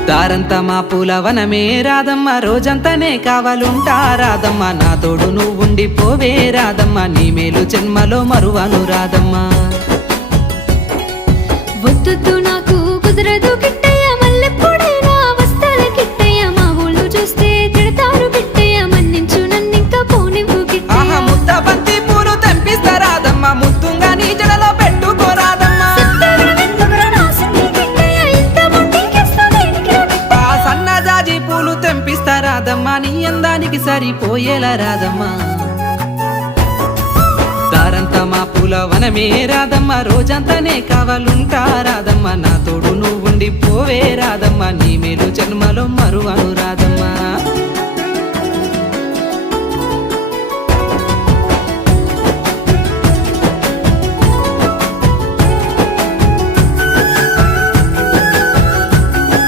దారంతా మా పూలవనమే రాదమ్మ, రోజంతానే కావాలుంటా రాదమ్మ, నా తోడు నువ్వుండి పోవే రాదమ్మ, నీ మేలు జన్మలో మరువను రాదమ్మ. వద్దు నాకు కుదరదు కిట్టయ్య, మల్లెప్పుడైనా వస్తాల కిట్టయ్య, మా ఊళ్ళు చూస్తే తిడతారు కిట్టయ్య, మన్నించు నన్నింకా పోనివ్వు కిట్టయ్య. ముద్ద బంతి పూలు తెంపిస్తా రాదమ్మ, ముద్దుంగా నీ జడలో పెట్టుకోరాదమ్మ. సన్నజాజి పూలు తెంపిస్తా రాదమ్మ, నీ అందానికి సరిపోయేలా రాదమ్మ. దారంతా మా పూలవనమే రాదమ్మ, రోజంతానే కావాలుంటా రాదమ్మ, నా తోడు నువ్వుండి పోవే రాదమ్మ, నీ మేలు జన్మలో మరువను రాదమ్మ.